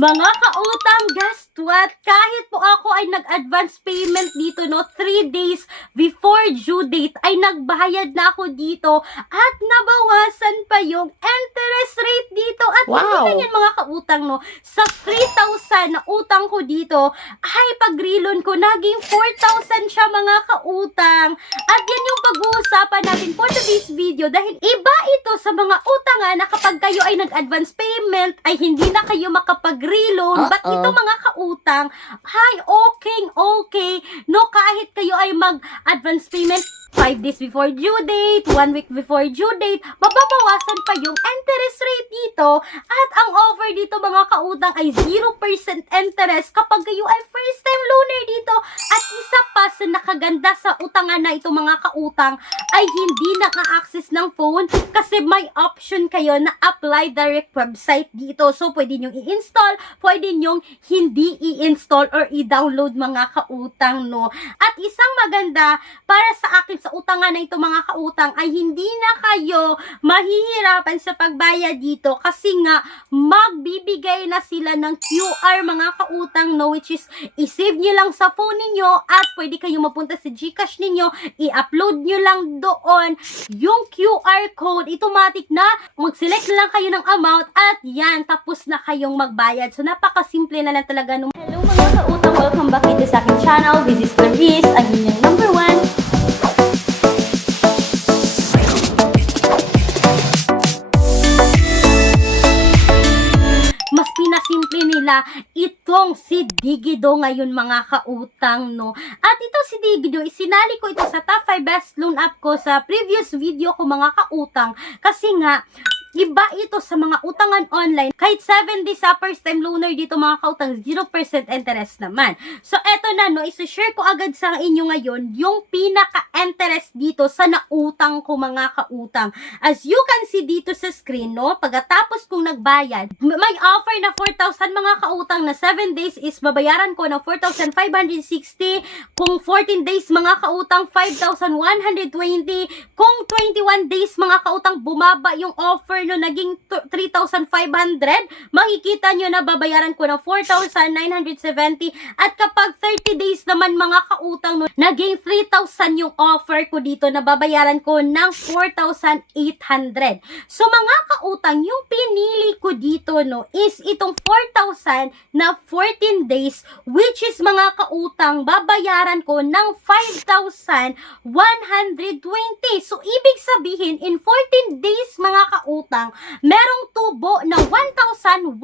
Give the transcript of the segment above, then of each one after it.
Mga kautang, guess what? Kahit po ako ay nag-advance payment dito, no, 3 days before due date, ay nagbayad na ako dito at nabawasan pa yung interest rate dito. At hindi Wow! ganyan mga kautang, no, sa 3,000 na utang ko dito, ay pag-relon ko, naging 4,000 siya mga kautang. At yan yung pag-uusapan natin for today's video dahil iba ito sa mga utangan na kapag kayo ay nag-advance payment, ay hindi na kayo makapag-reloan. But ito mga kautang, ay okay, no, kahit kayo ay mag-advance payment 5 days before due date, 1 week before due date, mababawasan pa yung interest rate dito. At ang offer dito mga kautang ay 0% interest kapag kayo ay first time loaner dito. At isa pa sa nakaganda sa utangan na ito mga kautang ay hindi naka-access ng phone kasi may option kayo na apply direct website dito. So pwede nyong i-install, pwede nyong hindi i-install or i-download mga kautang, no. At isang maganda para sa akin sa utangan na ito mga kautang ay hindi na kayo mahihirapan sa pagbayad dito kasi nga magbibigay na sila ng QR mga kautang, no, which is i-save nyo lang sa phone ninyo at pwede kayo mapunta sa GCash ninyo, i-upload nyo lang doon yung QR code, automatic na mag-select na lang kayo ng amount at yan, tapos na kayong magbayad. So napakasimple na lang talaga. Hello mga kautang, welcome back dito sa aking channel. This is Clarice, ang inyong number 1 pinasimple nila itong si Digido ngayon mga kautang, no. At ito si Digido, isinali ko ito sa top 5 best loan app ko sa previous video ko mga kautang kasi nga iba ito sa mga utangan online. Kahit 7 days sa first time loaner dito mga kautang, 0% interest naman. So eto na, no, isa-share ko agad sa inyo ngayon yung pinaka-interest dito sa nautang ko mga kautang. As you can see dito sa screen, no, pagkatapos kong nagbayad, may offer na 4,000 mga kautang na 7 days is babayaran ko ng 4,560. Kung 14 days mga kautang, 5,120. Kung 21 days mga kautang, bumaba yung offer no, naging 3,500. Makikita nyo na babayaran ko ng 4,970. At kapag 30 days naman mga kautang, no, naging 3,000 yung offer ko dito na babayaran ko ng 4,800. So mga kautang, yung pinili ko dito, no, is itong 4,000 na 14 days, which is mga kautang, babayaran ko ng 5,120. So ibig sabihin, in 14 days mga kautang, merong tubo na 1,120.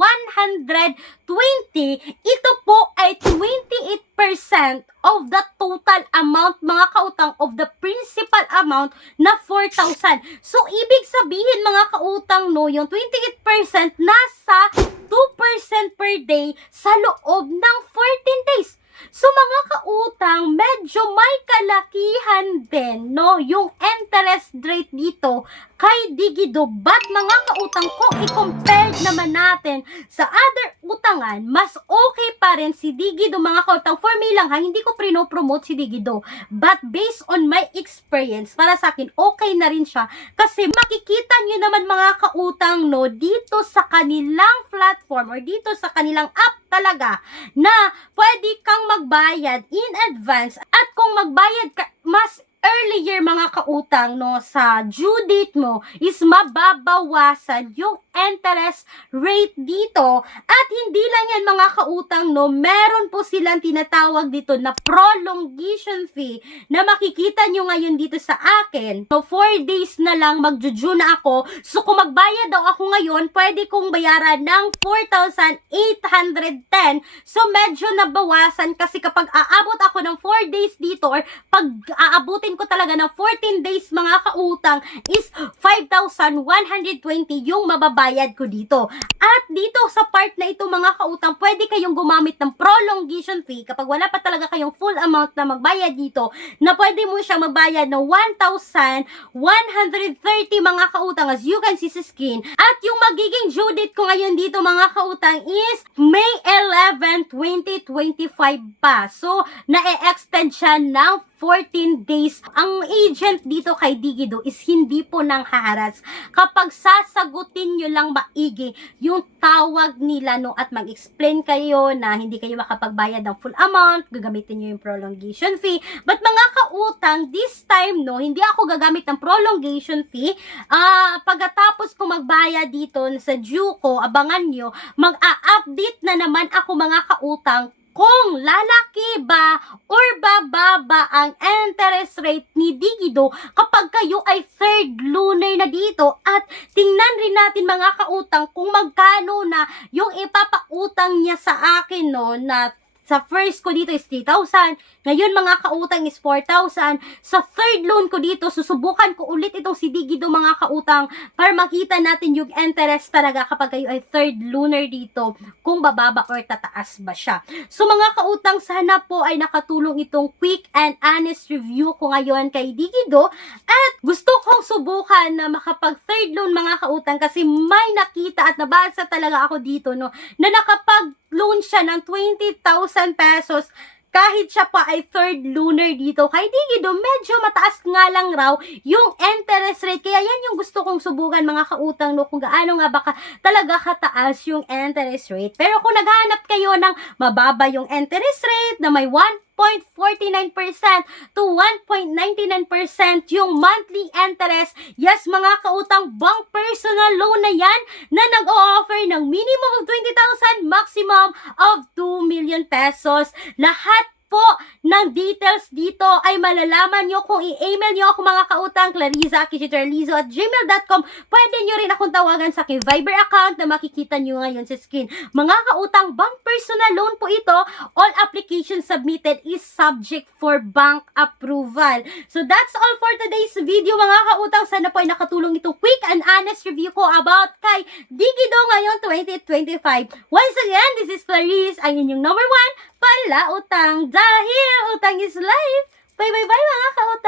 Ito po ay 28% of the total amount mga kautang of the principal amount na 4,000. So ibig sabihin mga kautang, no, yung 28% nasa 2% per day sa loob ng 14 days. So mga kautang, medyo may kalakihan din, no, yung interest rate dito kay Digido. But mga kautang, kung i-compare naman natin sa other utangan, mas okay pa rin si Digido mga kautang. For me lang ha, hindi ko prino-promote si Digido. But based on my experience, para sa akin, okay na rin siya. Kasi makikita nyo naman mga kautang, no, dito sa kanilang platform or dito sa kanilang app talaga na pwede kang magbayad in advance at kung magbayad ka mas earlier mga kautang, no, sa due date mo is mababawasan yung interest rate dito. At hindi lang yan mga kautang, no, meron po silang tinatawag dito na prolongation fee na makikita nyo ngayon dito sa akin. So 4 days na lang magjuju na ako. So kung magbayad daw ako ngayon, pwede kong bayaran ng 4,810. So medyo nabawasan kasi kapag aabot ako ng 4 days dito or pag aabutin ko talaga ng 14 days mga kautang is 5,120 yung mababayad ko dito. At dito sa part na ito mga kautang, pwede kayong gumamit ng prolongation fee kapag wala pa talaga kayong full amount na magbayad dito, na pwede mo siyang magbayad ng 1,130 mga kautang as you can see sa screen. At yung magiging due date ko ngayon dito mga kautang is May 11, 2025 pa. So, na-extend siya ng 14 days Ang agent dito kay Digido is hindi po nang haharas. Kapag sasagutin nyo lang maigi yung tawag nila no at mag-explain kayo na hindi kayo makapagbayad ng full amount, gagamitin nyo yung prolongation fee. But mga kautang, this time no, hindi ako gagamit ng prolongation fee. Pagkatapos ko magbayad dito sa due ko, abangan nyo, mag-a-update na naman ako mga kautang kung lalaki ba or bababa ang interest rate ni Digido kapag kayo ay third lunar na dito. At tingnan rin natin mga kautang kung magkano na yung ipapautang niya sa akin no, na sa first ko dito is 3,000. Ngayon mga kautang is 4,000. Sa third loan ko dito, susubukan ko ulit itong si Digido mga kautang para makita natin yung interest talaga kapag kayo ay third lunar dito, kung bababa or tataas ba siya. So mga kautang, sana po ay nakatulong itong quick and honest review ko ngayon kay Digido. At gusto kong subukan na makapag third loan mga kautang kasi may nakita at nabasa talaga ako dito no, na nakapag loan siya ng 20,000 pesos kahit siya pa ay third lunar dito kay Digido. Medyo mataas nga lang raw yung interest rate. Kaya yan yung gusto kong subukan mga kautang no, kung gaano nga baka talaga kataas yung interest rate. Pero kung naghahanap kayo ng mababa yung interest rate na may 1.49% to 1.99% yung monthly interest, yes mga kautang, bank personal loan na yan na nag-o-offer ng minimum of 20,000, maximum of 2 million pesos. Lahat po ng details dito ay malalaman nyo kung i-email nyo ako mga kautang, clariza@gmail.com. Pwede nyo rin akong tawagan sa aking Viber account na makikita nyo ngayon sa screen. Mga kautang, bank personal loan po ito. All applications submitted is subject for bank approval. So that's all for today's video mga kautang. Sana po ay nakatulong itong quick and honest review ko about kay Digido ngayon 2025. Once again, this is Clarice, ang inyong number 1 pala utang, dahil utang is life. Bye bye bye mga kautang.